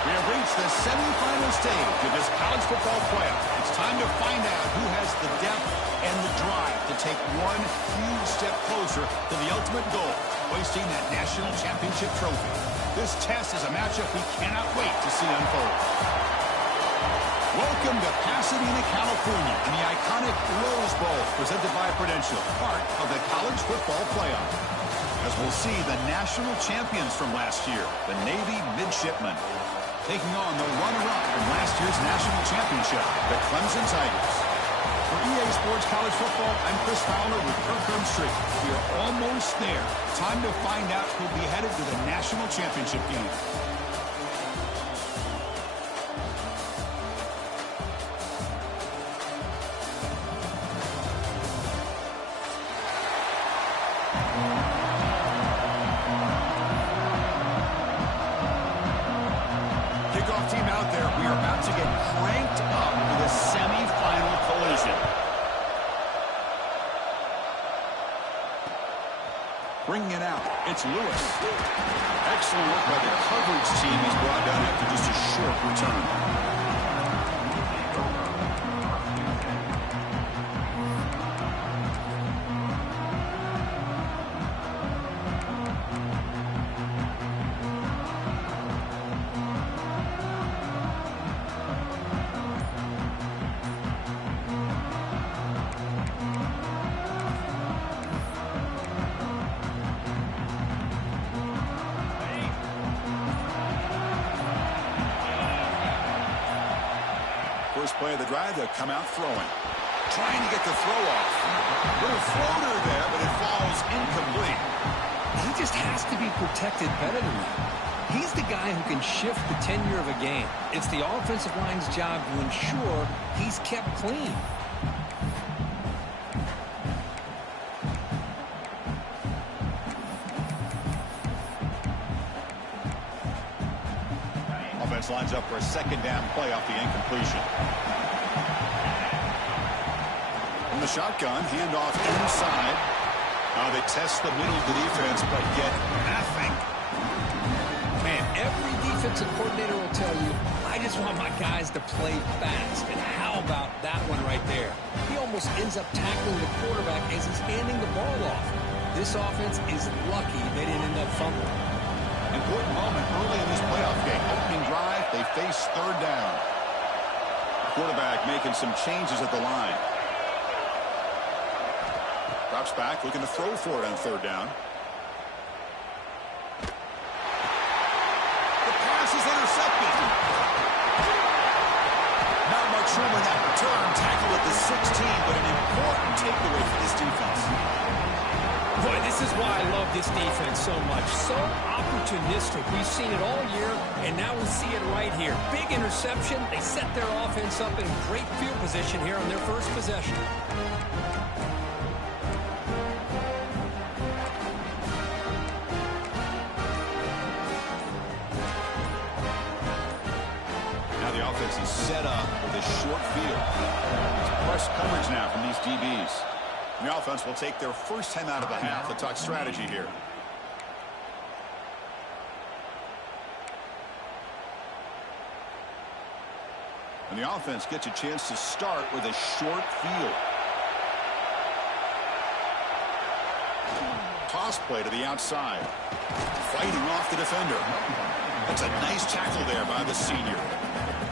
We have reached the semifinal stage of this college football playoff. It's time to find out who has the depth and the drive to take one huge step closer to the ultimate goal, hoisting that national championship trophy. This test is a matchup we cannot wait to see unfold. Welcome to Pasadena, California, in the iconic Rose Bowl, presented by Prudential, part of the college football playoff. As we'll see the national champions from last year, the Navy Midshipmen, taking on the runner-up from last year's national championship, the Clemson Tigers. For EA Sports College Football, I'm Chris Fowler with Kirk Herbstreit. We are almost there. Time to find out who'll be headed to the national championship game. Team out there, we are about to get cranked up for the semifinal collision. Bringing it out, it's Lewis. Excellent work by the coverage team. He's brought down after just a short return. First play of the drive, they'll come out throwing. Trying to get the throw off. Little floater there, but it falls incomplete. He just has to be protected better than that. He's the guy who can shift the tenure of a game. It's the offensive line's job to ensure he's kept clean. Offense lines up for a second down play off the incompletion. From the shotgun, handoff inside. They test the middle of the defense, but get nothing. Man, every defensive coordinator will tell you, I just want my guys to play fast. And how about that one right there? He almost almost ends up tackling the quarterback as he's handing the ball off. This offense is lucky they didn't end up fumbling. Important moment early in this playoff game. Opening drive, they face third down. Quarterback making some changes at the line. Drops back, looking to throw for it on third down. The pass is intercepted. Not much room in that return. Tackle at the 16, but an important takeaway for this defense. Boy, this is why I love this defense so much. So opportunistic. We've seen it all year, and now we see it right here. Big interception. They set their offense up in great field position here on their first possession. Now the offense is set up with a short field. It's press coverage now from these DBs. The offense will take their first time out of the half. Let's talk strategy here. And the offense gets a chance to start with a short field. Toss play to the outside. Fighting off the defender. That's a nice tackle there by the senior.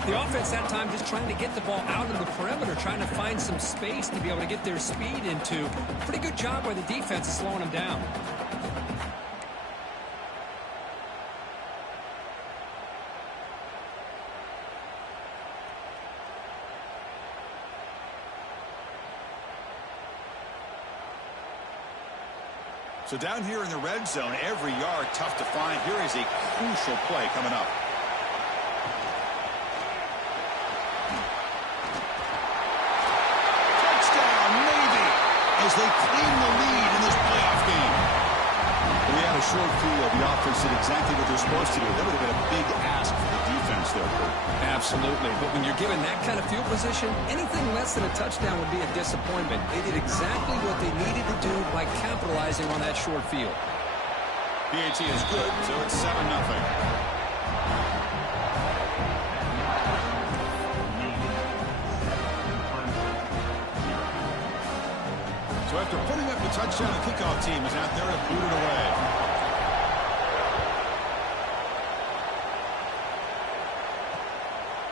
The offense that time just trying to get the ball out of the perimeter, trying to find some space to be able to get their speed into. Pretty good job by the defense of slowing them down. So down here in the red zone, every yard tough to find. Here is a crucial play coming up. As they claim the lead in this playoff game. When they had a short field, the offense did exactly what they're supposed to do. That would have been a big ask for the defense there, Kurt. Absolutely. But when you're given that kind of field position, anything less than a touchdown would be a disappointment. They did exactly what they needed to do by capitalizing on that short field. PAT is good, so it's 7-0. So after putting up the touchdown, the kickoff team is out there to boot it away.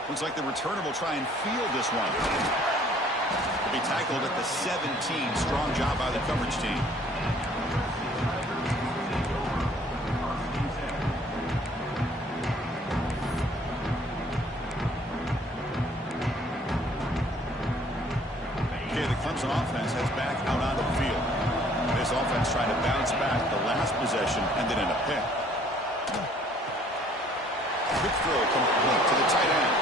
Looks like the returner will try and field this one. Will be tackled at the 17. Strong job by the coverage team. Clemson offense heads back out onto the field. This offense trying to bounce back. The last possession ended in a pick. Quick throw complete to the tight end.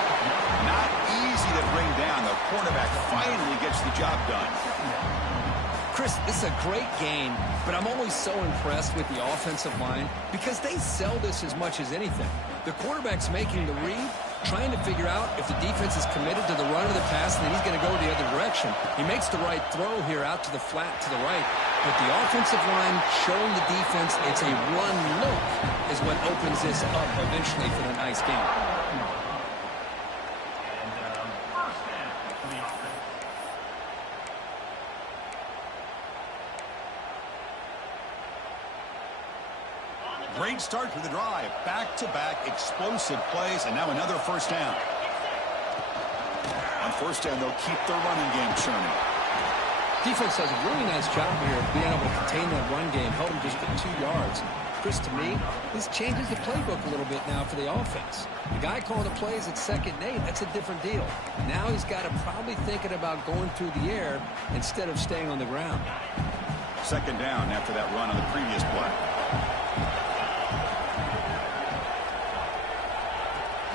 Not easy to bring down. The cornerback finally gets the job done. Chris, this is a great game, but I'm always so impressed with the offensive line because they sell this as much as anything. The quarterback's making the read, trying to figure out if the defense is committed to the run or the pass, and then he's going to go the other direction. He makes the right throw here out to the flat to the right, but the offensive line showing the defense it's a run look is what opens this up eventually for the nice game. Great start to the drive. Back-to-back explosive plays, and now another first down. On first down, they'll keep their running game churning. Defense does a really nice job here of being able to contain that run game, held them just at 2 yards. Chris, to me, this changes the playbook a little bit now for the offense. The guy calling the plays at 2nd and 8, that's a different deal. Now he's got to probably thinking about going through the air instead of staying on the ground. 2nd down after that run on the previous play.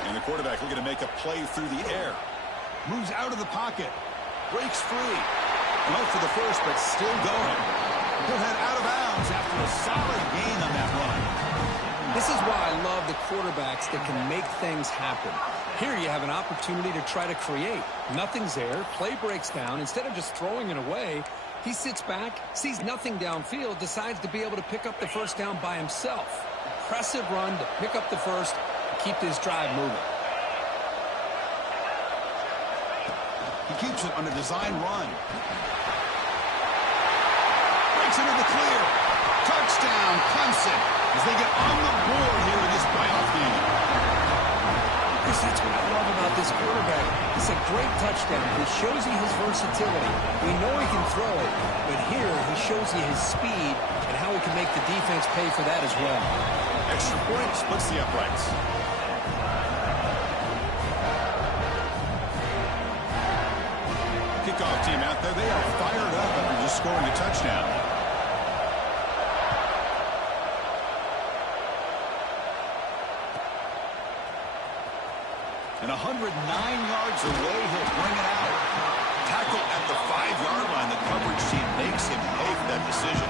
And the quarterback looking to make a play through the air. Moves out of the pocket. Breaks free. Out for the first, but still going. He'll head out of bounds after a solid gain on that run. This is why I love the quarterbacks that can make things happen. Here you have an opportunity to try to create. Nothing's there. Play breaks down. Instead of just throwing it away, he sits back, sees nothing downfield, decides to be able to pick up the first down by himself. Impressive run to pick up the first, keep this drive moving. He keeps it on a design run. Touchdown, Clemson, as they get on the board here in this playoff game. Chris, that's what I love about this quarterback. It's a great touchdown. It shows you his versatility. We know he can throw it, but here he shows you his speed and how he can make the defense pay for that as well. Extra point splits the uprights. Kickoff team out there. They are fired up after just scoring a touchdown. And 109 yards away, he'll bring it out. Tackle at the 5-yard line. The coverage team makes him pay for that decision.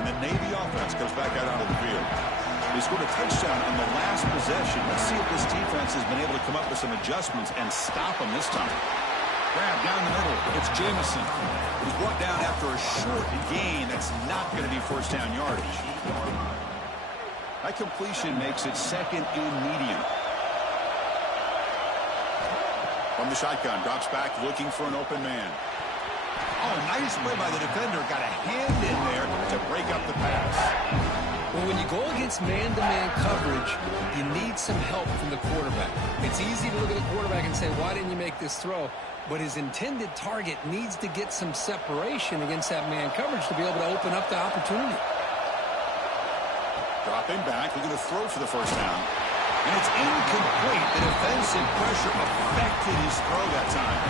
And the Navy offense comes back out onto the field. They scored a touchdown on the last possession. Let's see if this defense has been able to come up with some adjustments and stop them this time. Grab down the middle. It's Jamison. He's brought down after a short gain. That's not going to be first down yardage. That completion makes it second and medium. From the shotgun, drops back looking for an open man. Oh, nice play by the defender. Got a hand in there to break up the pass. Well, when you go against man-to-man coverage, you need some help from the quarterback. It's easy to look at the quarterback and say, why didn't you make this throw? But his intended target needs to get some separation against that man coverage to be able to open up the opportunity. Dropping back, looking to throw for the first down. And it's incomplete. The defensive pressure affected his throw that time.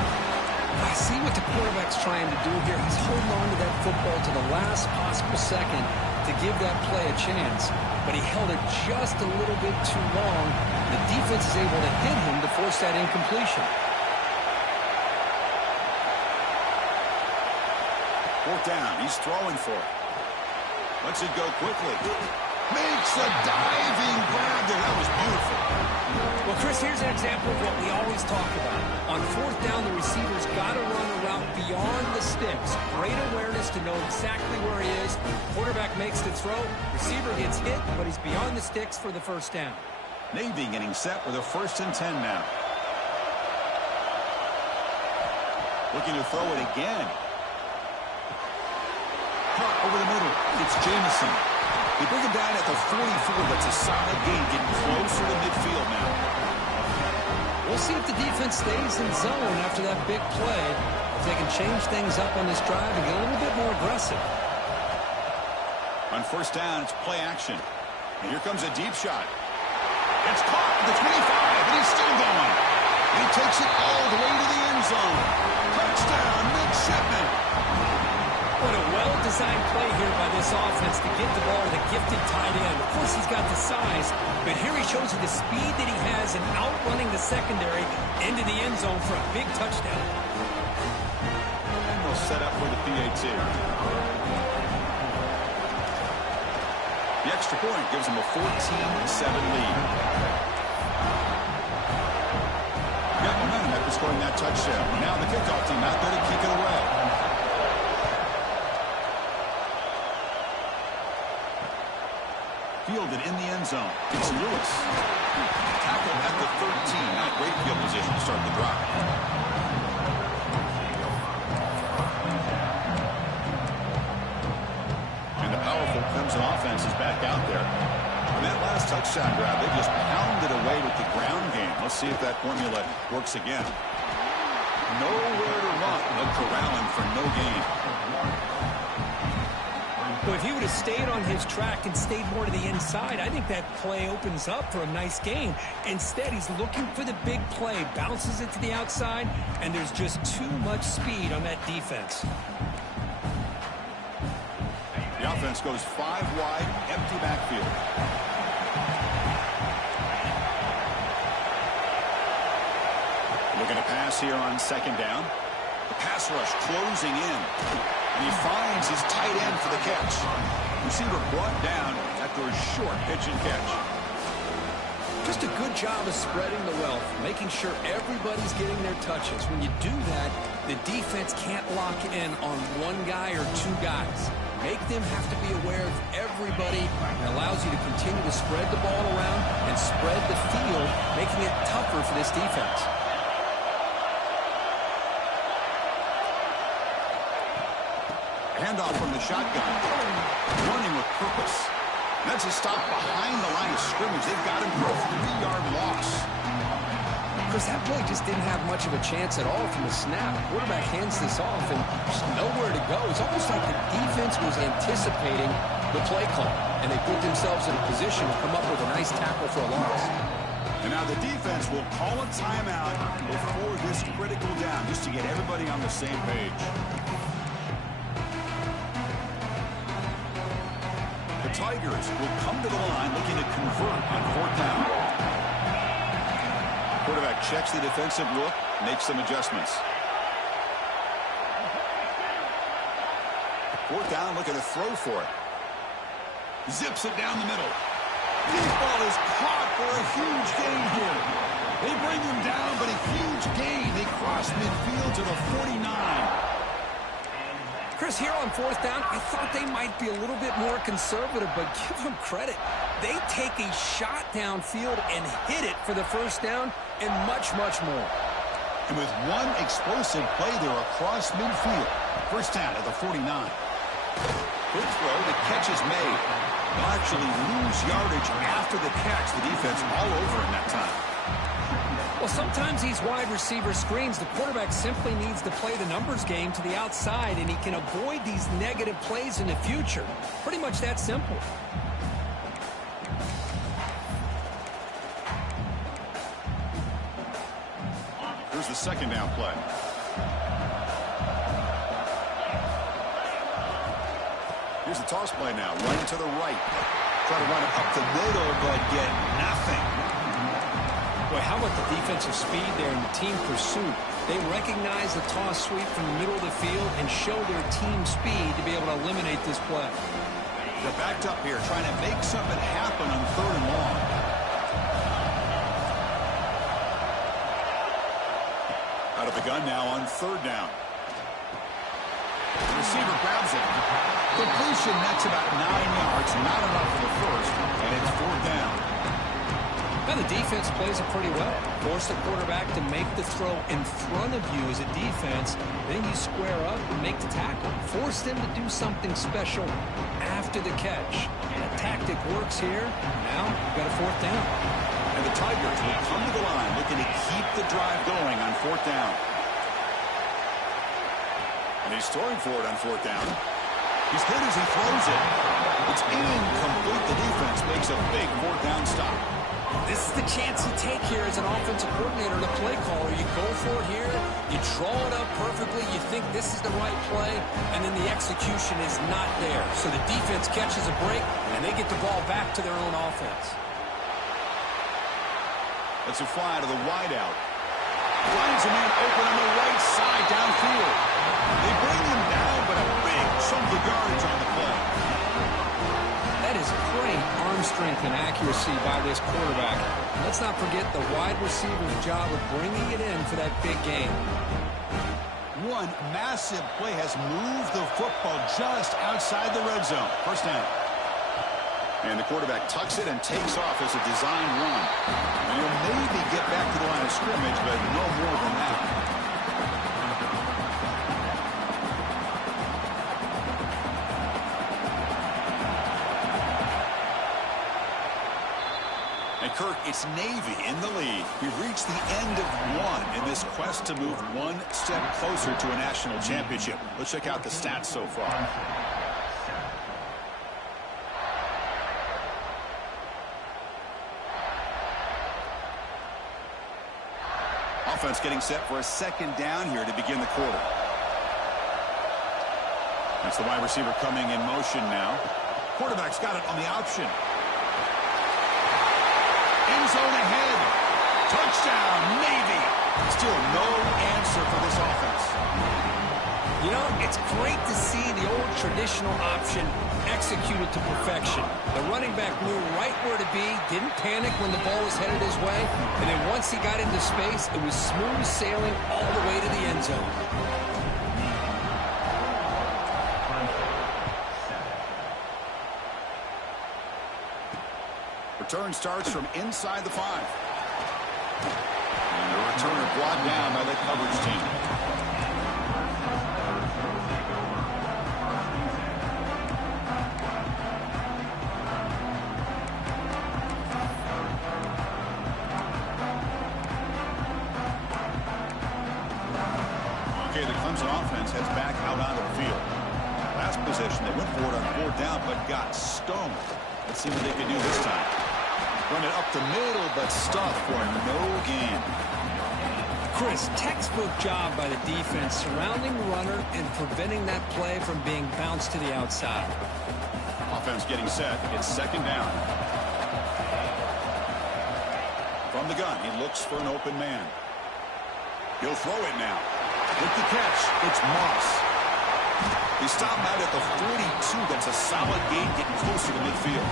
I see what the quarterback's trying to do here. He's holding on to that football to the last possible second to give that play a chance. But he held it just a little bit too long. The defense is able to hit him to force that incompletion. Fourth down. He's throwing for it. Lets it go quickly. Makes a diving grab there. That was beautiful. Well, Chris, here's an example of what we always talk about. On fourth down, the receiver's got to run a route beyond the sticks. Great awareness to know exactly where he is. Quarterback makes the throw. Receiver gets hit, but he's beyond the sticks for the first down. Navy getting set with a 1st and 10 now. Looking to throw it again. Caught over the middle. It's Jamison. They bring him down at the 44. That's a solid gain, getting closer to midfield now. We'll see if the defense stays in zone after that big play. If they can change things up on this drive and get a little bit more aggressive. On first down, it's play action. And here comes a deep shot. It's caught at the 25, and he's still going. And he takes it all the way to the end zone. Touchdown, Midshipman. What a well-designed play here by this offense to get the ball to the gifted tight end. Of course, he's got the size, but here he shows you the speed that he has in outrunning the secondary into the end zone for a big touchdown. And they'll set up for the PAT. The extra point gives them a 14-7 lead. Got momentum after scoring that touchdown. Now the kickoff team out there to kick it away. Fielded in the end zone. It's Lewis. Tackle at the 13. Not great field position to start the drive. And the powerful Clemson offense is back out there. And that last touchdown grab, they just pounded away with the ground game. Let's see if that formula works again. Nowhere to run, but corralling for no gain. Well, if he would have stayed on his track and stayed more to the inside, I think that play opens up for a nice gain. Instead, he's looking for the big play, bounces it to the outside, and there's just too much speed on that defense. The offense goes 5 wide, empty backfield. Looking to pass here on second down. The pass rush closing in. And he finds his tight end for the catch. Receiver brought down after a short pitch and catch. Just a good job of spreading the wealth, making sure everybody's getting their touches. When you do that, the defense can't lock in on one guy or two guys. make them have to be aware of everybody, and allows you to continue to spread the ball around and spread the field, making it tougher for this defense. Handoff from the shotgun. Running with purpose. That's a stop behind the line of scrimmage. They've got him for a 3-yard loss. Chris, that play just didn't have much of a chance at all from the snap. The quarterback hands this off and just nowhere to go. It's almost like the defense was anticipating the play call, and they put themselves in a position to come up with a nice tackle for a loss. And now the defense will call a timeout before this critical down, just to get everybody on the same page. The Tigers will come to the line looking to convert on 4th down. Quarterback checks the defensive look, makes some adjustments. 4th down, looking to throw for it. Zips it down the middle. Deep ball is caught for a huge gain here. They bring him down, but a huge gain. They cross midfield to the 49. Chris, here on 4th down, I thought they might be a little bit more conservative, but give them credit. They take a shot downfield and hit it for the 1st down and much, much more. And with one explosive play there across midfield. 1st down at the 49. Quick throw, the catch is made. They'll actually lose yardage after the catch. The defense all over in that time. Well, sometimes these wide receiver screens, the quarterback simply needs to play the numbers game to the outside, and he can avoid these negative plays in the future. Pretty much that simple. Here's the 2nd down play. Here's the toss play now. Running to the right. Try to run it up the middle, but get nothing. Boy, how about the defensive speed there and the team pursuit? They recognize the toss sweep from the middle of the field and show their team speed to be able to eliminate this play. They're backed up here, trying to make something happen on 3rd and long. Out of the gun now on 3rd down. The receiver grabs it. Completion, that's about 9 yards. Not enough for the 1st, and it's 4th down. Now the defense plays it pretty well. Force the quarterback to make the throw in front of you as a defense. Then you square up and make the tackle. Force them to do something special after the catch. That tactic works here. Now you've got a 4th down. And the Tigers will come to the line looking to keep the drive going on 4th down. And he's throwing for it on 4th down. He's hit as he throws it. It's incomplete. The defense makes a big 4th down stop. This is the chance you take here as an offensive coordinator and a play caller. You go for it here, you draw it up perfectly, you think this is the right play, and then the execution is not there. So the defense catches a break, and they get the ball back to their own offense. That's a fly to the wideout. Finds a man open on the right side downfield. They bring him down, but a big chunk of yardage on the play. That is great arm strength and accuracy by this quarterback. And let's not forget the wide receiver's job of bringing it in for that big gain. One massive play has moved the football just outside the red zone. 1st down. And the quarterback tucks it and takes off as a design run. And he'll maybe get back to the line of scrimmage, but no more than that. And Kirk, it's Navy in the lead. We've reached the end of one in this quest to move one step closer to a national championship. Let's check out the stats so far. Offense getting set for a 2nd down here to begin the quarter. That's the wide receiver coming in motion now. Quarterback's got it on the option. End zone ahead. Touchdown, Navy. Still no answer for this offense. You know, it's great to see the old traditional option executed to perfection. The running back knew right where to be, didn't panic when the ball was headed his way, and then once he got into space, it was smooth sailing all the way to the end zone. Return starts from inside the 5. And the returner brought down by the coverage team. Okay, the Clemson offense heads back out onto the field. Last possession, they went for it on 4th down, but got stoned. Let's see what they can do this time. Run it up the middle, but stuffed for no gain. Chris, textbook job by the defense surrounding the runner and preventing that play from being bounced to the outside. Offense getting set. It's 2nd down. From the gun, he looks for an open man. He'll throw it now. With the catch, it's Moss. He stopped out at the 42. That's a solid gain, getting closer to midfield.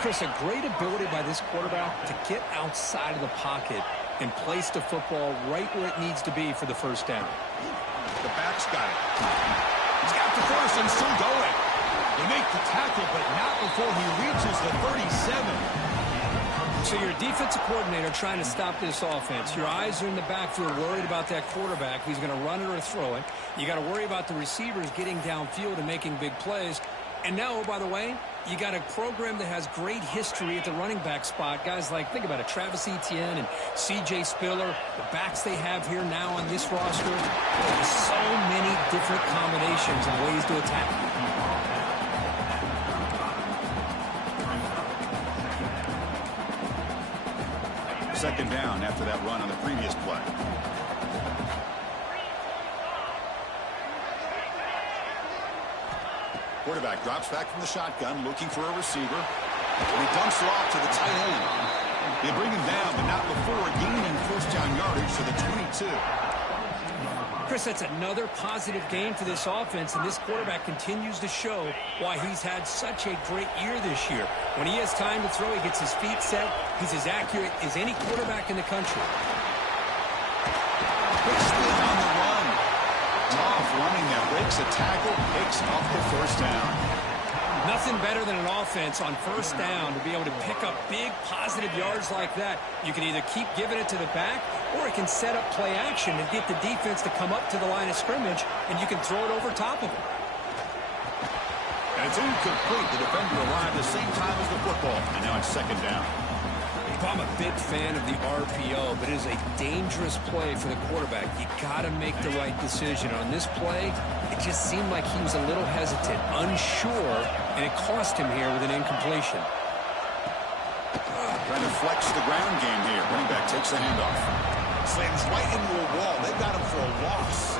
Chris, a great ability by this quarterback to get outside of the pocket and place the football right where it needs to be for the 1st down. The back's got it. He's got the first and still going. They make the tackle, but not before he reaches the 37. So you're a defensive coordinator trying to stop this offense. Your eyes are in the backfield worried about that quarterback. He's going to run it or throw it. You got to worry about the receivers getting downfield and making big plays. And now, oh, by the way, you got a program that has great history at the running back spot. Guys like, think about it, Travis Etienne and C.J. Spiller, the backs they have here now on this roster. There's so many different combinations and ways to attack. 2nd down after that run on the previous play. Quarterback drops back from the shotgun, looking for a receiver. And he dumps it off to the tight end. They bring him down, but not before gaining 1st down yardage to the 22. Chris, that's another positive gain for this offense, and this quarterback continues to show why he's had such a great year this year. When he has time to throw, he gets his feet set. He's as accurate as any quarterback in the country. Quick spin on the run. Tough running that breaks a tackle, picks up the 1st down. Nothing better than an offense on 1st down to be able to pick up big positive yards like that. You can either keep giving it to the back, or it can set up play action and get the defense to come up to the line of scrimmage, and you can throw it over top of it. And it's incomplete. The defender arrived the same time as the football, and now it's 2nd down. I'm a big fan of the RPO, but it is a dangerous play for the quarterback. You got to make the right decision. On this play, it just seemed like he was a little hesitant, unsure, and it cost him here with an incompletion. Trying to flex the ground game here. Running back takes the handoff. Slams right into a wall. They've got him for a loss.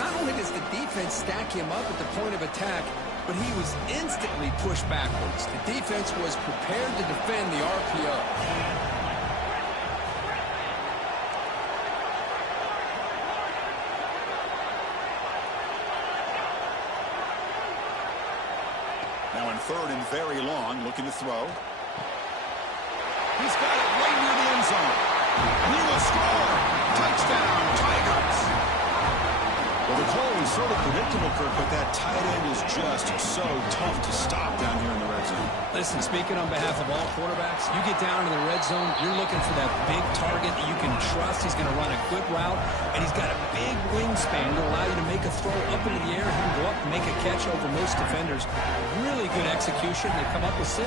Not only does the defense stack him up at the point of attack, but he was instantly pushed backwards. The defense was prepared to defend the RPO. Now in 3rd and very long, looking to throw. He's got it right near the end zone. He will score. Touchdown, Tigers. Well, the call was sort of predictable, Kirk, but that tight end is just so tough to stop down here in the red zone. Listen, speaking on behalf of all quarterbacks, you get down to the red zone, you're looking for that big target that you can trust. He's going to run a good route, and he's got a big wingspan to allow you to make a throw up into the air. He can go up and make a catch over most defenders. Really good execution. They come up with 6.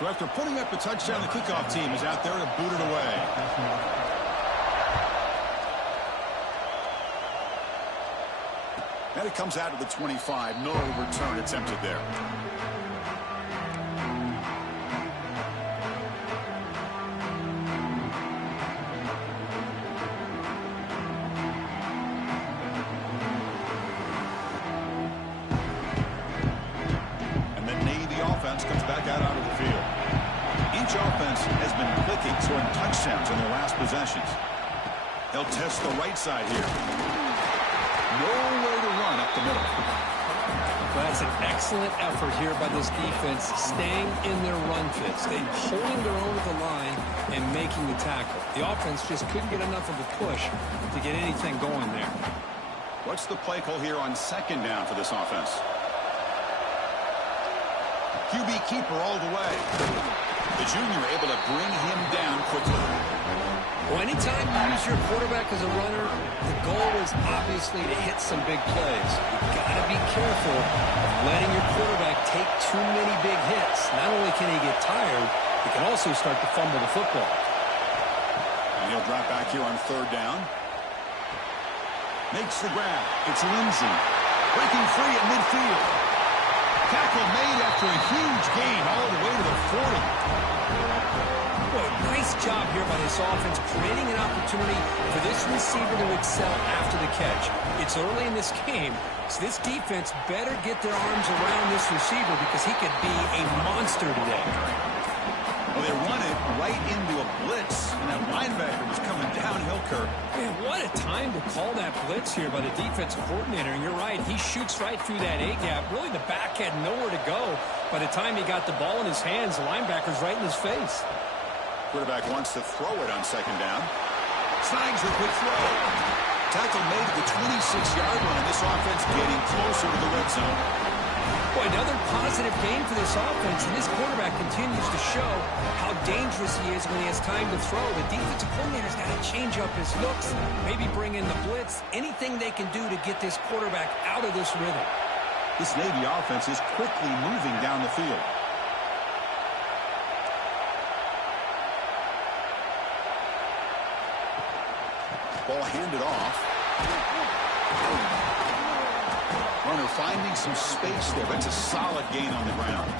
So after putting up a touchdown, the kickoff team is out there to boot it away. And it comes out of the 25. No return attempted there. And the Navy offense comes back out onto the field. Each offense has been clicking, scoring touchdowns in their last possessions. They'll test the right side here. Nowhere to run up the middle. Well, that's an excellent effort here by this defense, staying in their run fits. They holding their own at the line and making the tackle. The offense just couldn't get enough of a push to get anything going there. What's the play call here on 2nd down for this offense? QB keeper all the way. The junior able to bring him down quickly. Well, anytime you use your quarterback as a runner, the goal is obviously to hit some big plays. You've got to be careful of letting your quarterback take too many big hits. Not only can he get tired, he can also start to fumble the football. And he'll drop back here on third down. Makes the grab. It's Lindsey. Breaking free at midfield. Tackle made after a huge gain all the way to the 40. Boy, nice job here by this offense, creating an opportunity for this receiver to excel after the catch. It's early in this game, so this defense better get their arms around this receiver because he could be a monster today. Well, they run it right into a blitz, and that linebacker was coming downhill, Kirk. Man, what a time to call that blitz here by the defensive coordinator. And you're right, he shoots right through that A-gap. Really, the back had nowhere to go. By the time he got the ball in his hands, the linebacker's right in his face. Quarterback wants to throw it on second down. Snags the quick throw. Tackle made at the 26-yard line. This offense getting closer to the red zone. Boy, another positive game for this offense, and this quarterback continues to show how dangerous he is when he has time to throw. The defensive coordinator's got to change up his looks, maybe bring in the blitz, anything they can do to get this quarterback out of this rhythm. This Navy offense is quickly moving down the field. Ball handed off. Runner finding some space there. That's a solid gain on the ground.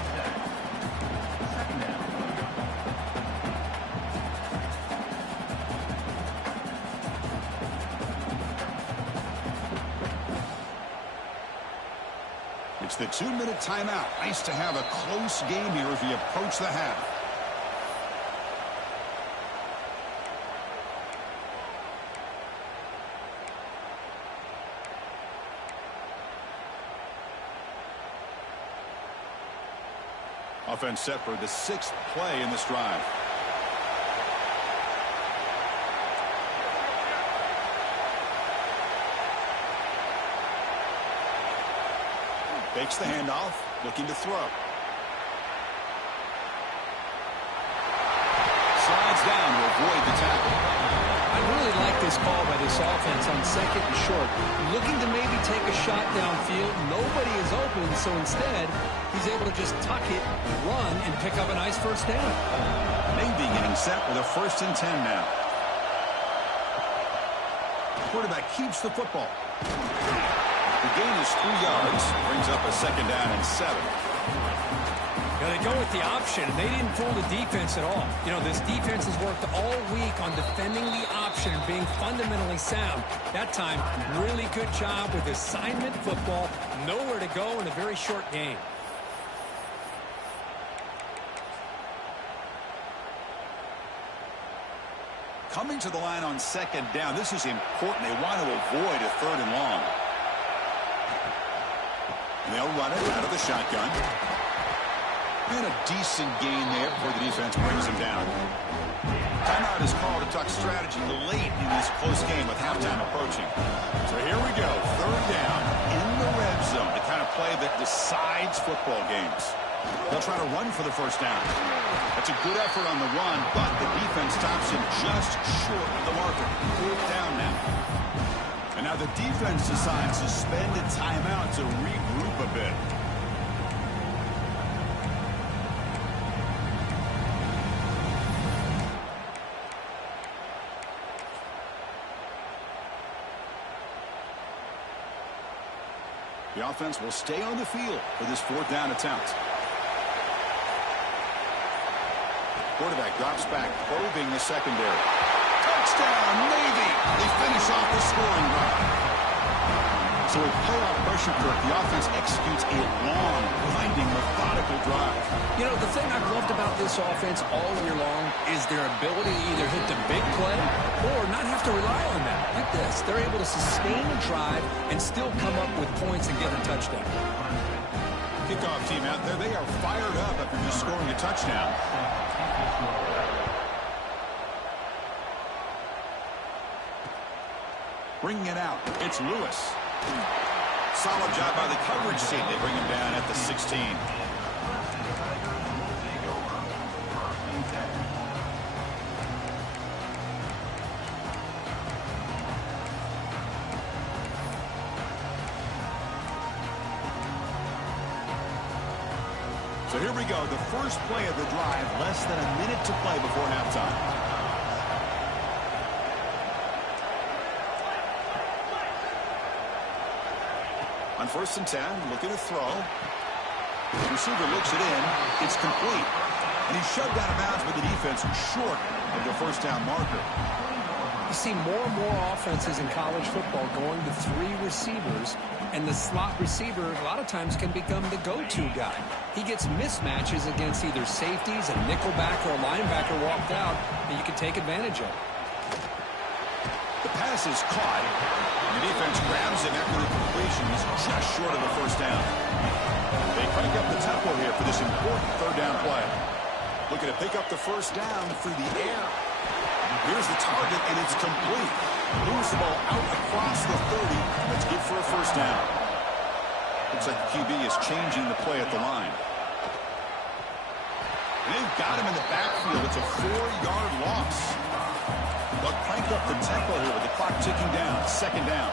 It's the 2-minute timeout. Nice to have a close game here as we approach the half. Offense set for the 6th play in this drive. Fakes the handoff, looking to throw. Slides down to avoid the tackle. I really like this call by this offense on second and short. Looking to maybe take a shot downfield. Nobody is open, so instead, he's able to just tuck it, run, and pick up a nice first down. Navy getting set with a 1st and 10 now. Quarterback keeps the football. The gain is 3 yards. Brings up a 2nd down and 7. Now they go with the option, and they didn't fool the defense at all. You know, this defense has worked all week on defending the option and being fundamentally sound. That time, really good job with assignment football. Nowhere to go in a very short game. Coming to the line on 2nd down. This is important. They want to avoid a 3rd and long. And they'll run it out of the shotgun. And a decent gain there before the defense brings him down. Timeout is called to talk strategy late in this close game with halftime approaching. So here we go. 3rd down in the red zone. The kind of play that decides football games. They'll try to run for the 1st down. That's a good effort on the run, but the defense stops him just short of the marker. 4th down now. And now the defense decides to spend a timeout to regroup a bit. The offense will stay on the field for this 4th down attempt. Quarterback drops back, probing the secondary. Touchdown, Navy! They finish off the scoring drive. So with playoff pressure, Kirk, the offense executes a long, winding, methodical drive. You know, the thing I've loved about this offense all year long is their ability to either hit the big play or not have to rely on that. Like this, they're able to sustain a drive and still come up with points and get a touchdown. Kickoff team out there, they are fired up after just scoring a touchdown. Bringing it out, it's Lewis. Solid job by the coverage team. They bring him down at the 16. So here we go, the first play of the drive, less than a minute to play before halftime. On 1st and 10, looking to throw. The receiver looks it in. It's complete. And he's shoved out of bounds with the defense short of the first down marker. You see more and more offenses in college football going to 3 receivers, and the slot receiver a lot of times can become the go-to guy. He gets mismatches against either safeties, a nickelback, or a linebacker walked out that you can take advantage of. The pass is caught. The defense grabs him after the completion. He's just short of the first down. They crank up the tempo here for this important 3rd down play. Looking to pick up the first down through the air. Here's the target, and it's complete. Moves the ball out across the 30. That's good for a first down. Looks like the QB is changing the play at the line. And they've got him in the backfield. It's a 4-yard loss. But crank up the tempo here with the clock ticking down. 2nd down.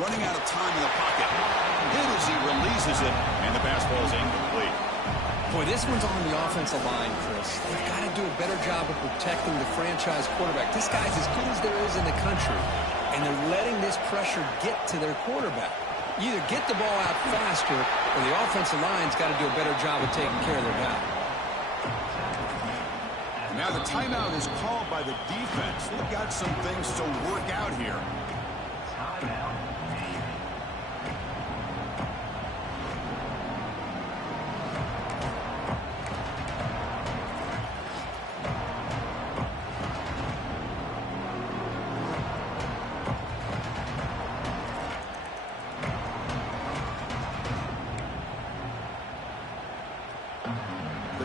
Running out of time in the pocket. Hit as he releases it, and the pass ball is incomplete. Boy, this one's on the offensive line, Chris. They've got to do a better job of protecting the franchise quarterback. This guy's as good as there is in the country, and they're letting this pressure get to their quarterback. You either get the ball out faster, or the offensive line's got to do a better job of taking care of their guy. Now the timeout is called by the defense. They've got some things to work out here.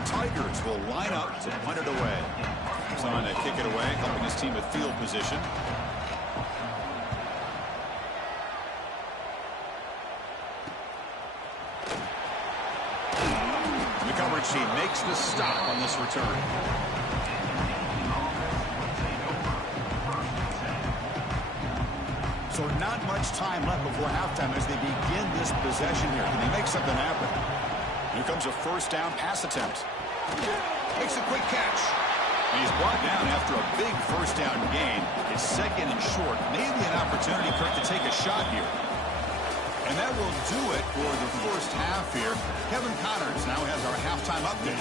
Tigers will line up to punt it away. He's on to kick it away, helping his team with field position. And the coverage team makes the stop on this return. So not much time left before halftime as they begin this possession here. Can they make something happen? Here comes a first down pass attempt. Makes a quick catch. And he's brought down after a big first down gain. It's 2nd and short. Maybe an opportunity, Kirk, to take a shot here. And that will do it for the first half here. Kevin Connors now has our halftime update.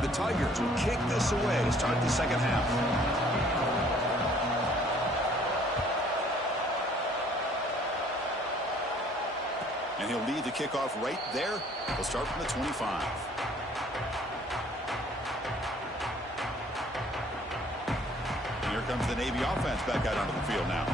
The Tigers will kick this away to start the second half. And he'll lead the kickoff right there. He'll start from the 25. And here comes the Navy offense back out onto the field now.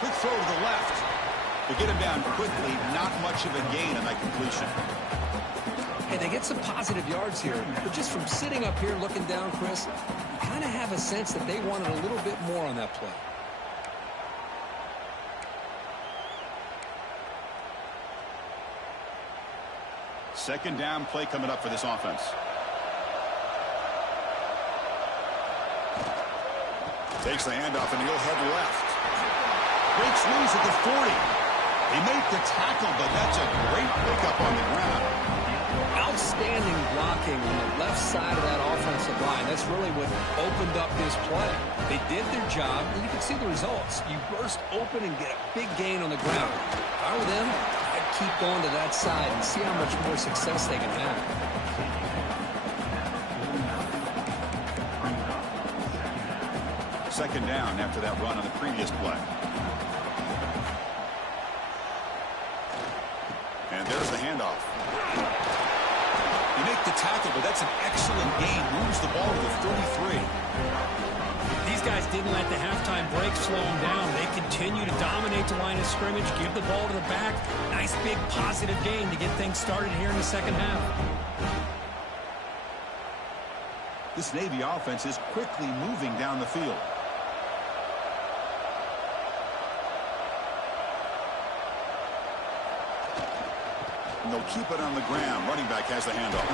Quick throw to the left. To get him down quickly, not much of a gain on that completion. Hey, they get some positive yards here, but just from sitting up here looking down, Chris, you kind of have a sense that they wanted a little bit more on that play. Second down play coming up for this offense. Takes the handoff, and he'll head left. Breaks loose at the 40. They make the tackle, but that's a great pickup on the ground. Outstanding blocking on the left side of that offensive line. That's really what opened up this play. They did their job, and you can see the results. You burst open and get a big gain on the ground. If I were them, I'd keep going to that side and see how much more success they can have. Second down after that run on the previous play. And there's the handoff. You make the tackle, but that's an excellent gain. Moves the ball to the 33. These guys didn't let the halftime break slow them down. They continue to dominate the line of scrimmage, give the ball to the back. Nice big positive gain to get things started here in the second half. This Navy offense is quickly moving down the field. And they'll keep it on the ground. Running back has the handoff.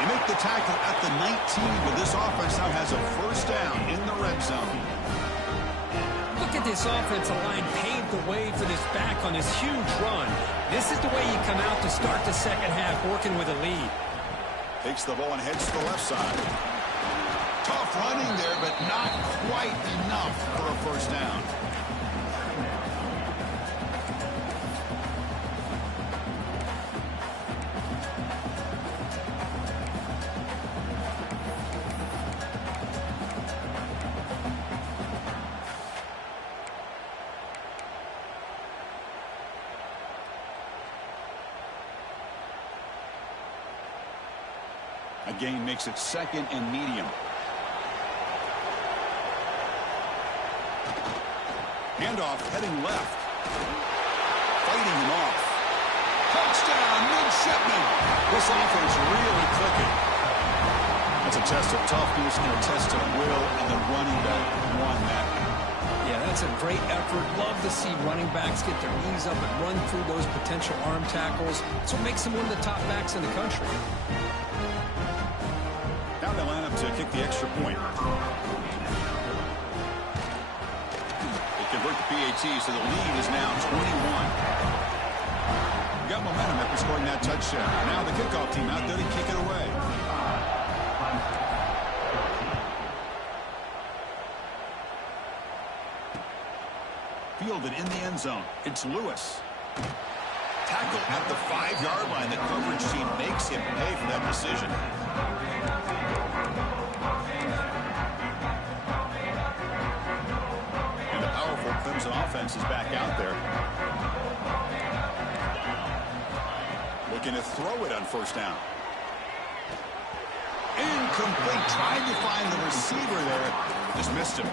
They make the tackle at the 19, but this offense now has a first down in the red zone. Look at this offensive line paved the way for this back on this huge run. This is the way you come out to start the second half working with a lead. Takes the ball and heads to the left side. Tough running there, but not quite enough for a first down. A gain makes it second and medium. Handoff heading left. Fighting him off. Touchdown, Midshipman. This offense really clicking. That's a test of toughness and a test of will, and the running back won that. Yeah, that's a great effort. Love to see running backs get their knees up and run through those potential arm tackles. That's what makes them one of the top backs in the country. Now they line up to kick the extra point. They convert the PAT, so the lead is now 21. Got momentum after scoring that touchdown. Now the kickoff team out there to kick it away. Fielded in the end zone. It's Lewis. Tackle at the 5-yard line. The coverage team makes him pay for that decision. And the powerful Clemson offense is back out there. Looking to throw it on first down. Incomplete. Trying to find the receiver there. Just missed him.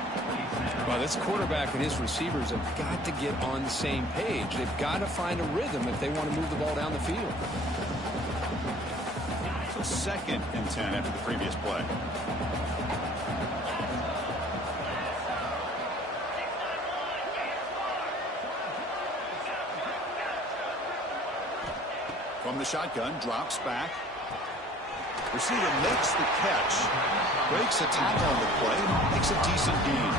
Well, this quarterback and his receivers have got to get on the same page. They've got to find a rhythm if they want to move the ball down the field. So second and 10 after the previous play. From the shotgun, drops back. Receiver makes the catch. Breaks a tackle on the play and makes a decent gain.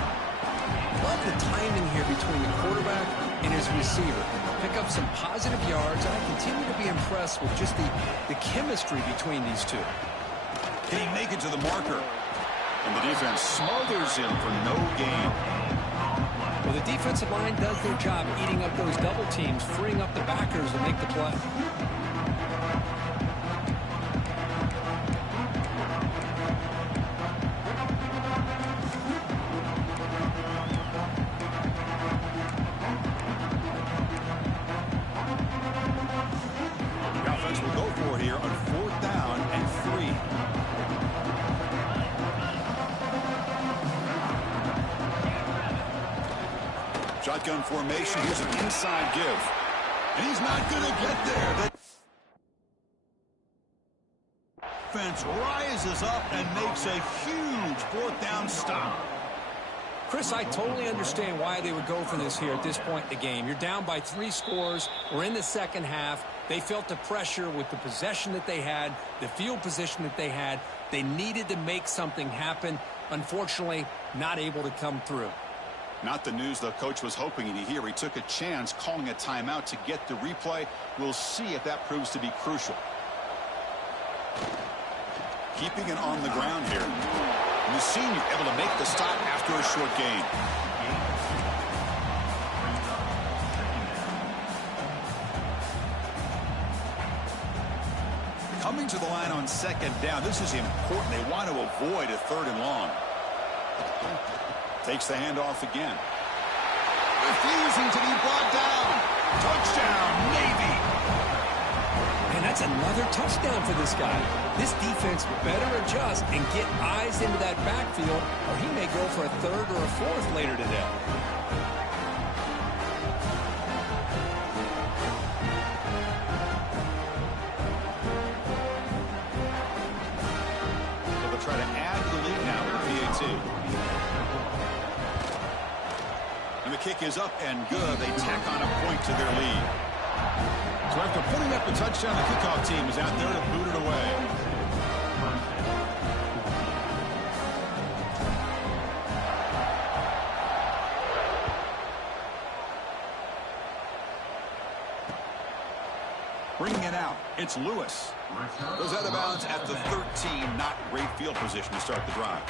Love the timing here between the quarterback and his receiver. Pick up some positive yards, and I continue to be impressed with just the chemistry between these two. Can he make it to the marker? And the defense smothers him for no gain. Well, the defensive line does their job eating up those double teams, freeing up the backers to make the play. Shotgun formation. Here's an inside give. And he's not going to get there. The defense rises up and makes a huge fourth down stop. Chris, I totally understand why they would go for this here at this point in the game. You're down by 3 scores. We're in the second half. They felt the pressure with the possession that they had, the field position that they had. They needed to make something happen. Unfortunately, not able to come through. Not the news the coach was hoping to hear. He took a chance calling a timeout to get the replay. We'll see if that proves to be crucial. Keeping it on the ground here. And the senior able to make the stop after a short gain. Coming to the line on second down. This is important. They want to avoid a 3rd and long. Takes the handoff again. Refusing to be brought down. Touchdown, Navy. And that's another touchdown for this guy. This defense better adjust and get eyes into that backfield, or he may go for a 3rd or a 4th later today. So they'll try to add the lead now with the PAT. And the kick is up and good. They tack on a point to their lead. So after putting up the touchdown, the kickoff team is out there to boot it away. Bringing it out, it's Lewis. Goes out of bounds at the 13. Not great field position to start the drive.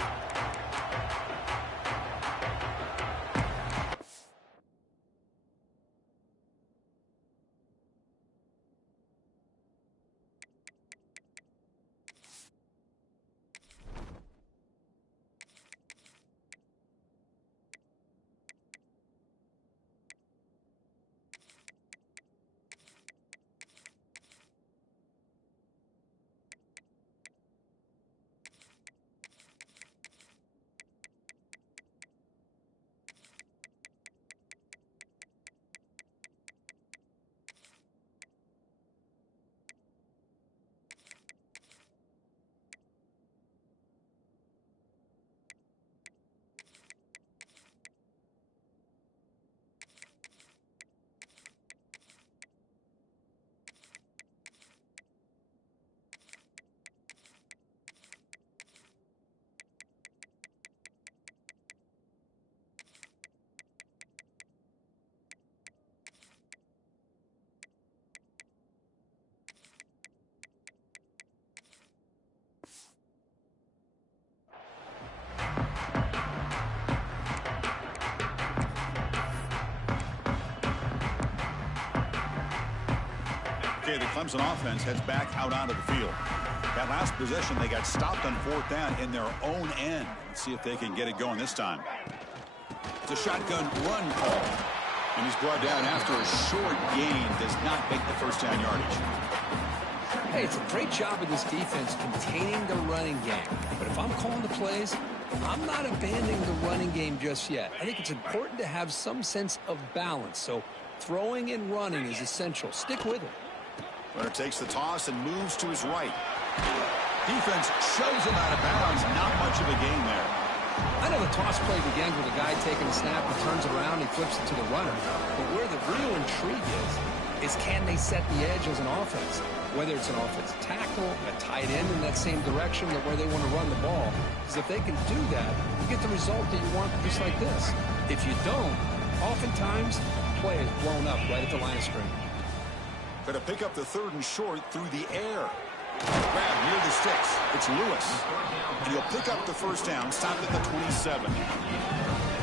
Okay, the Clemson offense heads back out onto the field. That last possession, they got stopped on 4th down in their own end. Let's see if they can get it going this time. It's a shotgun run call. And he's brought down after a short gain. Does not make the first down yardage. Hey, it's a great job of this defense containing the running game. But if I'm calling the plays, I'm not abandoning the running game just yet. I think it's important to have some sense of balance. So throwing and running is essential. Stick with it. Runner takes the toss and moves to his right. Defense shoves him out of bounds. Not much of a gain there. I know the toss play begins with a guy taking a snap, he turns it around, he flips it to the runner. But where the real intrigue is can they set the edge as an offense? Whether it's an offensive tackle, a tight end in that same direction that where they want to run the ball. Because if they can do that, you get the result that you want just like this. If you don't, oftentimes, play is blown up right at the line of scrimmage. Going to pick up the 3rd and short through the air. Grab near the sticks. It's Lewis. And he'll pick up the first down, stop at the 27.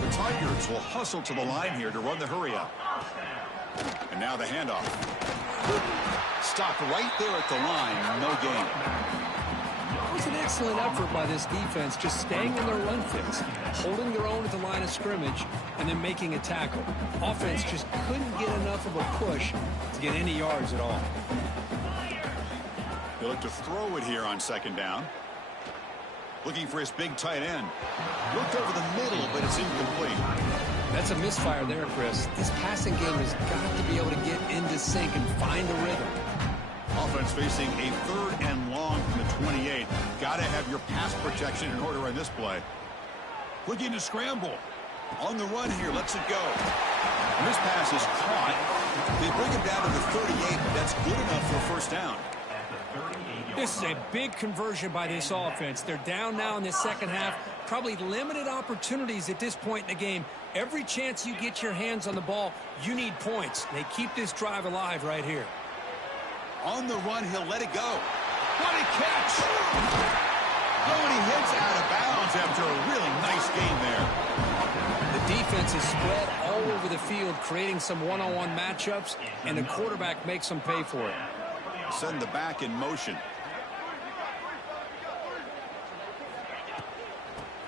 The Tigers will hustle to the line here to run the hurry up. And now the handoff. Stopped right there at the line. No gain. It was an excellent effort by this defense, just staying in their run fits, holding their own at the line of scrimmage, and then making a tackle. Offense just couldn't get enough of a push to get any yards at all. He'll look to throw it here on 2nd down. Looking for his big tight end. Looked over the middle, but it's incomplete. That's a misfire there, Chris. This passing game has got to be able to get into sync and find a rhythm. Offense facing a 3rd and long from the 28. Got to have your pass protection in order on this play. Looking to scramble. On the run here, lets it go. And this pass is caught. They bring him down to the 38, but that's good enough for a first down. This is a big conversion by this offense. They're down now in the second half. Probably limited opportunities at this point in the game. Every chance you get your hands on the ball, you need points. They keep this drive alive right here. On the run, he'll let it go. What a catch! Oh, and he heads out of bounds after a really nice gain there. The defense is spread all over the field, creating some one-on-one matchups, and the quarterback makes them pay for it. Send the back in motion.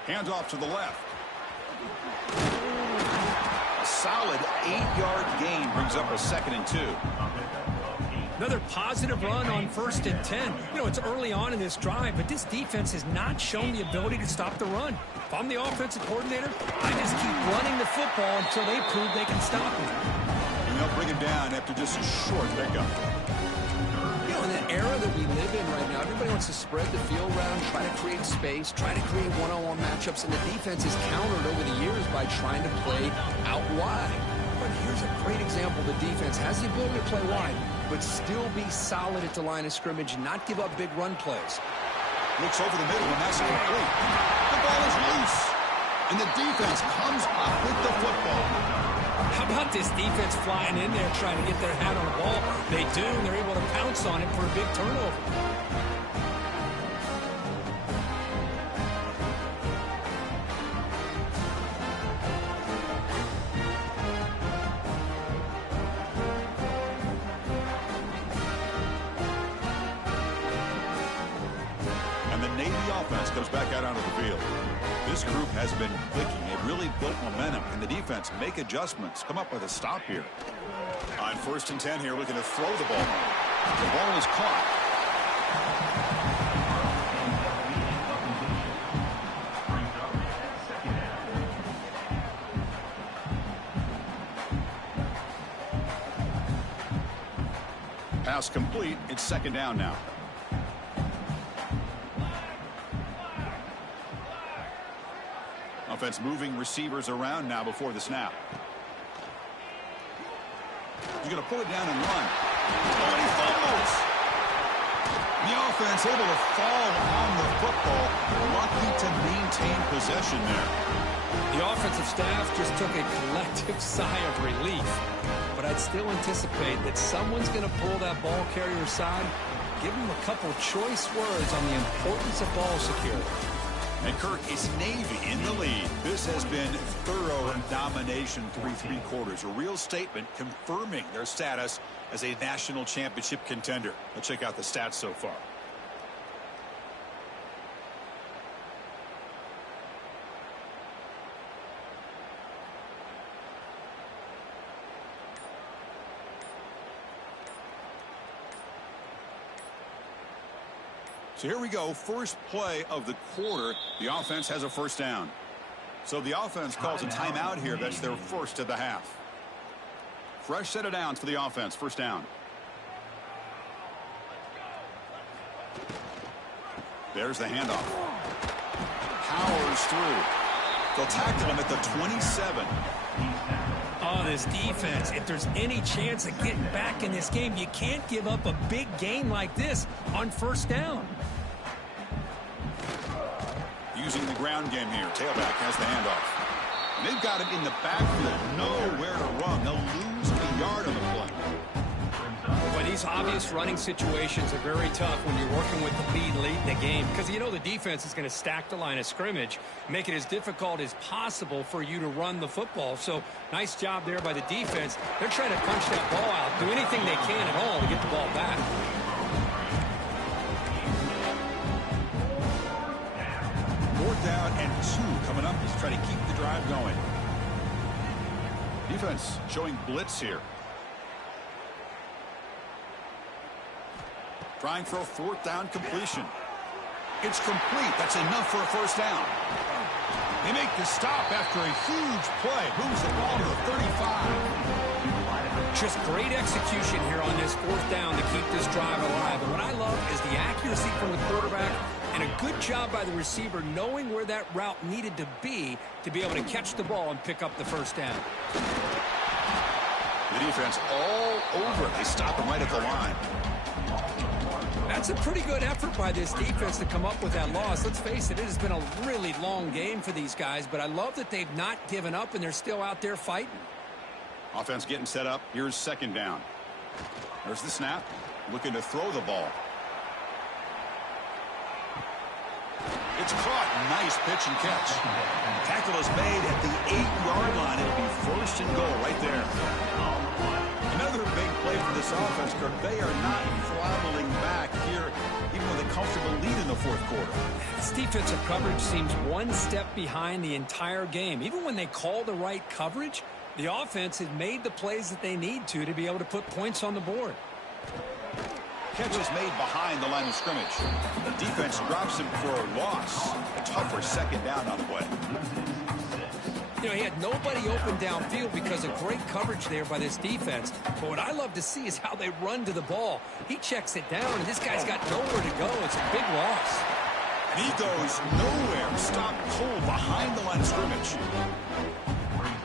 Hands off to the left. A solid 8-yard gain brings up a 2nd and 2. Another positive run on 1st and 10. You know, it's early on in this drive, but this defense has not shown the ability to stop the run. If I'm the offensive coordinator, I just keep running the football until they prove they can stop it. And they'll bring him down after just a short pickup. You know, in the era that we live in right now, everybody wants to spread the field around, try to create space, try to create one-on-one matchups, and the defense is countered over the years by trying to play out wide. But here's a great example. The defense has the ability to play wide, but still be solid at the line of scrimmage and not give up big run plays. Looks over the middle, and that's complete. The ball is loose, and the defense comes up with the football. How about this defense flying in there trying to get their hat on the ball? They do, and they're able to pounce on it for a big turnover. Comes back out onto the field. This group has been clicking. They've really built momentum. Can the defense make adjustments? Come up with a stop here. On 1st and 10 here, looking to throw the ball. The ball is caught. Pass complete. It's 2nd down now. Offense moving receivers around now before the snap. He's going to pull it down and run. Oh, and he fumbles. The offense able to fall on the football. Lucky to maintain possession there. The offensive staff just took a collective sigh of relief. But I'd still anticipate that someone's going to pull that ball carrier aside, give him a couple choice words on the importance of ball security. And Kirk, is Navy in the lead. This has been thorough domination through 3 quarters. A real statement confirming their status as a national championship contender. Let's check out the stats so far. So here we go. First play of the quarter. The offense has a 1st down. So the offense calls a timeout here. That's their 1st of the half. Fresh set of downs for the offense. 1st down. There's the handoff. Powers through. They'll tackle him at the 27. Oh, this defense, if there's any chance of getting back in this game, you can't give up a big gain like this on 1st down. Using the ground game here. Tailback has the handoff. And they've got him in the backfield. Nowhere to run. They'll lose a yard on the play. Boy, these obvious running situations are very tough when you're working with the lead late in the game because you know the defense is going to stack the line of scrimmage, make it as difficult as possible for you to run the football. So nice job there by the defense. They're trying to punch that ball out, do anything they can at all to get the ball back. 4th down and 2 coming up. He's trying to keep the drive going. Defense showing blitz here. Trying for a 4th down completion. It's complete. That's enough for a 1st down. They make the stop after a huge play. Moves the ball to the 35. Just great execution here on this 4th down to keep this drive alive. And what I love is the accuracy from the quarterback and a good job by the receiver knowing where that route needed to be able to catch the ball and pick up the 1st down. The defense all over it. They stop him right at the line. That's a pretty good effort by this defense to come up with that loss. Let's face it, it has been a really long game for these guys, but I love that they've not given up and they're still out there fighting. Offense getting set up. Here's 2nd down. There's the snap. Looking to throw the ball. It's caught. Nice pitch and catch. Tackle is made at the 8-yard line. It'll be 1st and goal right there. Another big play for this offense, Kirk. They are not throttling back here, even with a comfortable lead in the 4th quarter. This defensive coverage seems one step behind the entire game. Even when they call the right coverage, the offense has made the plays that they need to be able to put points on the board. Catch is made behind the line of scrimmage. The defense drops him for a loss. A tougher 2nd down on the way. You know, he had nobody open downfield because of great coverage there by this defense. But what I love to see is how they run to the ball. He checks it down, and this guy's got nowhere to go. It's a big loss. And he goes nowhere. Stopped cold behind the line of scrimmage.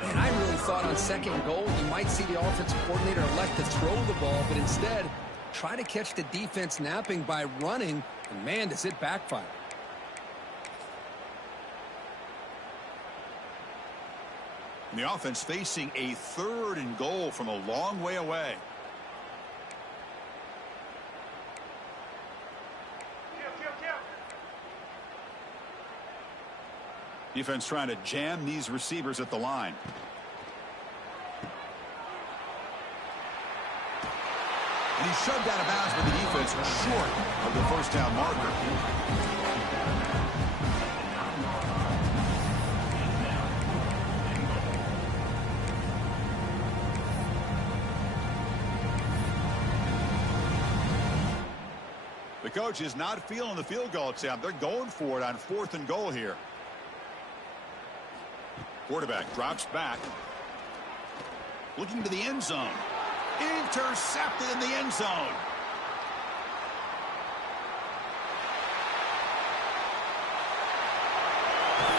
And I really thought on second and goal, you might see the offensive coordinator elect to throw the ball, but instead try to catch the defense napping by running, and man, does it backfire. And the offense facing a 3rd and goal from a long way away. Defense trying to jam these receivers at the line. And he's shoved out of bounds with the defense short of the first down marker. The coach is not feeling the field goal attempt. They're going for it on 4th and goal here. Quarterback drops back. Looking to the end zone. Intercepted in the end zone.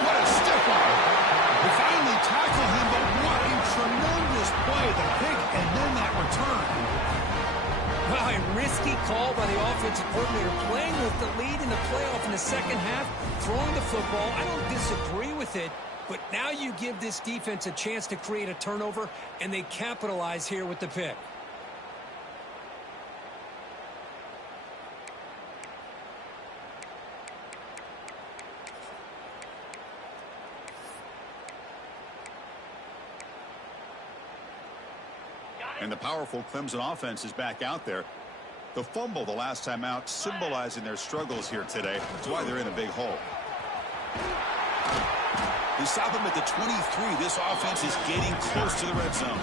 What a stiff arm. They finally tackle him, but what a tremendous play. The pick and then that return. Well, a risky call by the offensive coordinator, playing with the lead in the playoff in the second half, throwing the football. I don't disagree with it, but now you give this defense a chance to create a turnover, and they capitalize here with the pick. And the powerful Clemson offense is back out there. The fumble the last time out symbolizing their struggles here today. That's why they're in a big hole. They stop them at the 23. This offense is getting close to the red zone.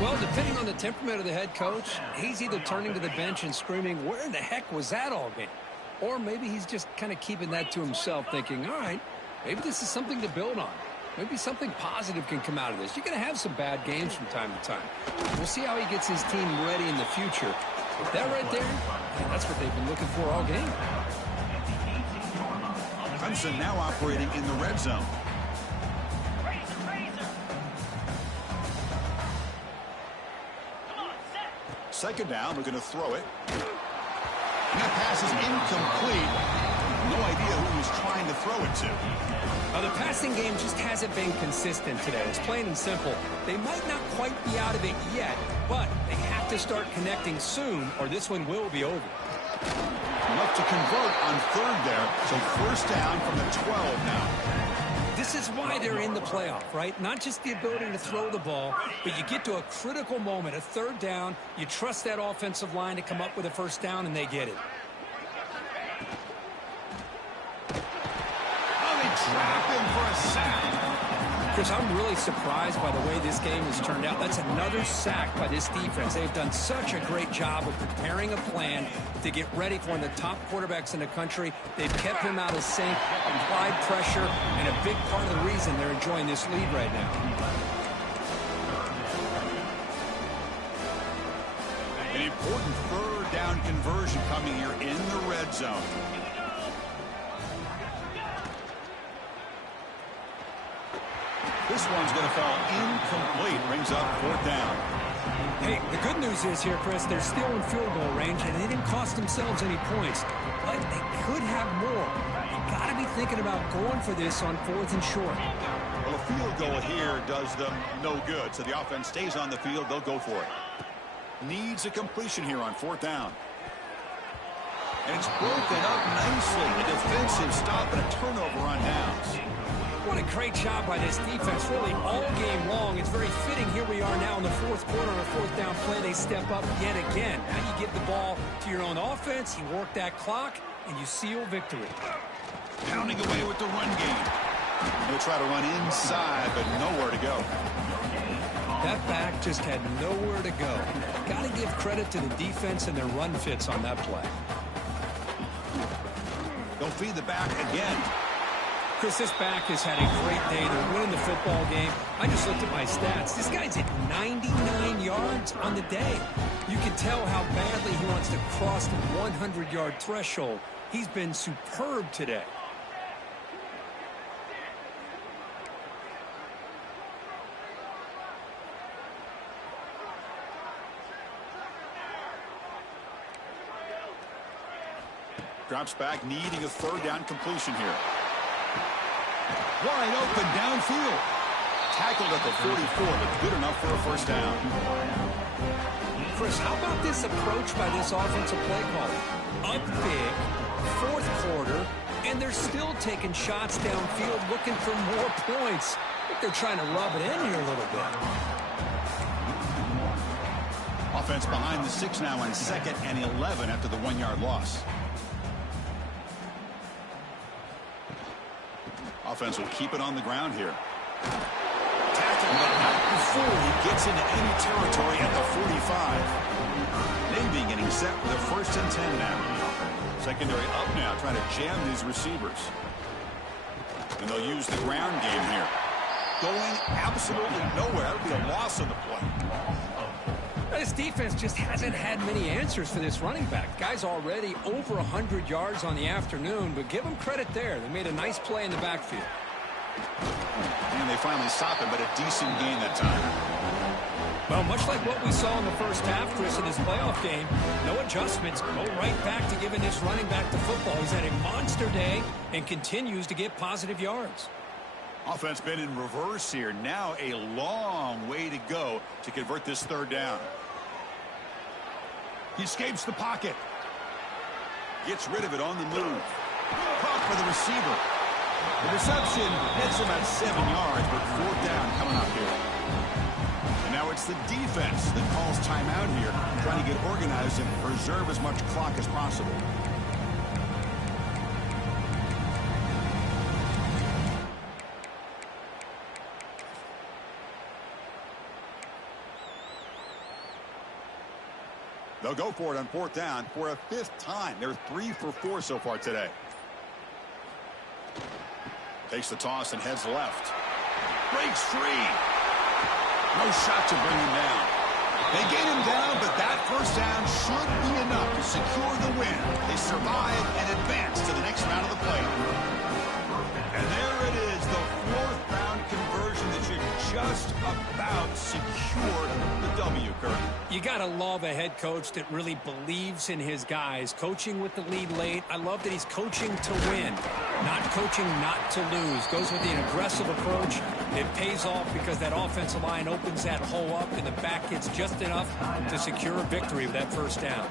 Well, depending on the temperament of the head coach, he's either turning to the bench and screaming, where in the heck was that all game? Or maybe he's just kind of keeping that to himself, thinking, all right, maybe this is something to build on. Maybe something positive can come out of this. You're going to have some bad games from time to time. We'll see how he gets his team ready in the future. But that right there, man, that's what they've been looking for all game. Clemson now operating in the red zone. Second down, looking to throw it. And that pass is incomplete. No idea who he was trying to throw it to. The passing game just hasn't been consistent today. It's plain and simple. They might not quite be out of it yet, but they have to start connecting soon, or this one will be over. Enough to convert on 3rd there, so first down from the 12 now. This is why they're in the playoff, right? Not just the ability to throw the ball, but you get to a critical moment, a 3rd down, you trust that offensive line to come up with a first down, and they get it. Trap him for a sack. Chris, I'm really surprised by the way this game has turned out. That's another sack by this defense. They've done such a great job of preparing a plan to get ready for one of the top quarterbacks in the country. They've kept him out of sync, applied pressure, and a big part of the reason they're enjoying this lead right now. An important 3rd down conversion coming here in the red zone. This one's going to fall incomplete. Brings up 4th down. Hey, the good news is here, Chris, they're still in field goal range, and they didn't cost themselves any points. But they could have more. You got to be thinking about going for this on 4th and short. Well, a field goal here does them no good. So the offense stays on the field. They'll go for it. Needs a completion here on 4th down. And it's broken up nicely. A defensive stop and a turnover on downs. What a great job by this defense, really all game long. It's very fitting. Here we are now in the 4th quarter, a 4th down play. They step up yet again. Now you give the ball to your own offense, you work that clock, and you seal victory. Pounding away with the run game. They'll try to run inside, but nowhere to go. That back just had nowhere to go. Got to give credit to the defense and their run fits on that play. They'll feed the back again. Chris, this back has had a great day. They're winning the football game. I just looked at my stats. This guy's at 99 yards on the day. You can tell how badly he wants to cross the 100-yard threshold. He's been superb today. Drops back, needing a third down completion here. Wide open downfield. Tackled at the 44, but good enough for a first down. Chris, how about this approach by this offensive play caller? Up big, fourth quarter, and they're still taking shots downfield looking for more points. I think they're trying to rub it in here a little bit. Offense behind the 6 now on 2nd and 11 after the 1-yard loss. Offense will keep it on the ground here. Tackle, but not before he gets into any territory at the 45. Navy getting set for their 1st and 10 now. Secondary up now, trying to jam these receivers. And they'll use the ground game here. Going absolutely nowhere. It'll be a loss on the play. This defense just hasn't had many answers for this running back. Guy's already over 100 yards on the afternoon, but give him credit there. They made a nice play in the backfield. And they finally stop him, but a decent gain that time. Well, much like what we saw in the first half, Chris, in his playoff game, no adjustments. Go right back to giving this running back the football. He's had a monster day and continues to get positive yards. Offense been in reverse here. Now a long way to go to convert this third down. He escapes the pocket. Gets rid of it on the move. Caught for the receiver. The reception hits him at 7 yards, but 4th down coming up here. And now it's the defense that calls timeout here, trying to get organized and preserve as much clock as possible. They'll go for it on 4th down for a 5th time. They're 3 for 4 so far today. Takes the toss and heads left. Breaks free. No shot to bring him down. They get him down, but that first down should be enough to secure the win. They survive and advance to the next round of the playoff. And there it is, the 4th down conversion that should just about secure the W, Kirk. You got to love a head coach that really believes in his guys. Coaching with the lead late. I love that he's coaching to win, not coaching not to lose. Goes with an aggressive approach. It pays off because that offensive line opens that hole up and the back gets just enough to secure a victory with that first down.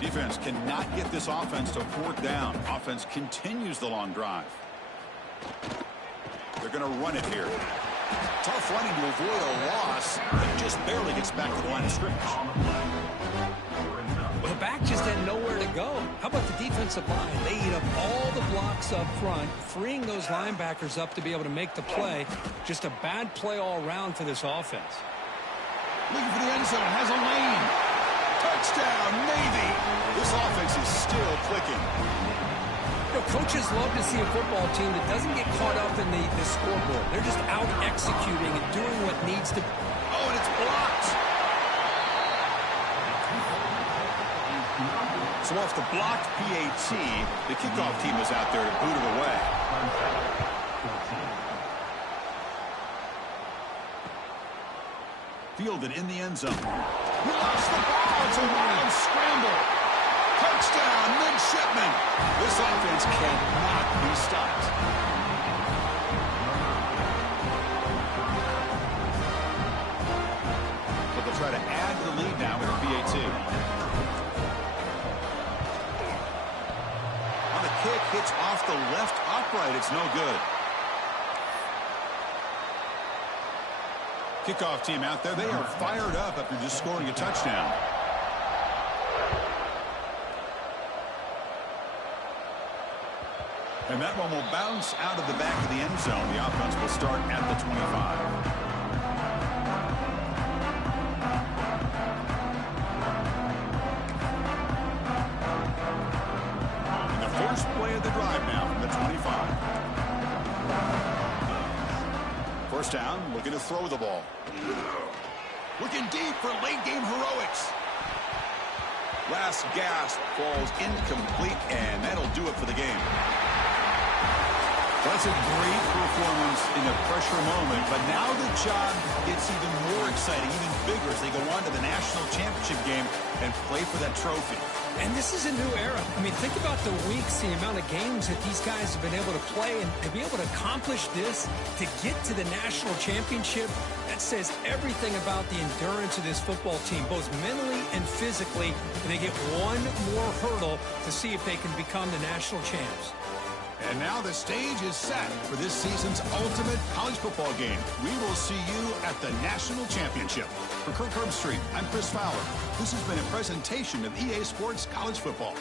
Defense cannot get this offense to 4th down. Offense continues the long drive. They're going to run it here. Tough running to avoid a loss. It just barely gets back to the line of scrimmage. Well, the back just had nowhere to go. How about the defensive line? They eat up all the blocks up front, freeing those linebackers up to be able to make the play. Just a bad play all around for this offense. Looking for the end zone. Has a lane. Touchdown, Navy. This offense is still clicking. You know, coaches love to see a football team that doesn't get caught up in the scoreboard. They're just out executing and doing what needs to. Oh, and it's blocked. So off the blocked PAT, the kickoff team is out there to boot it away. Fielded in the end zone. He lost the ball. It's a wild scramble. Touchdown, Midshipman. This offense cannot be stopped. But they'll try to add to the lead now with a PAT. On the kick, hits off the left upright. It's no good. Kickoff team out there. They are fired up after just scoring a touchdown. And that one will bounce out of the back of the end zone. The offense will start at the 25. And the first play of the drive now from the 25. First down, looking to throw the ball. Looking deep for late game heroics. Last gasp falls incomplete, and that'll do it for the game. That's a great performance in a pressure moment, but now the job gets even more exciting, even bigger as they go on to the national championship game and play for that trophy. And this is a new era. I mean, think about the weeks, the amount of games that these guys have been able to play, and to be able to accomplish this, to get to the national championship, that says everything about the endurance of this football team, both mentally and physically. And they get one more hurdle to see if they can become the national champs. And now the stage is set for this season's ultimate college football game. We will see you at the national championship. For Kirk Herbstreit, I'm Chris Fowler. This has been a presentation of EA Sports College Football.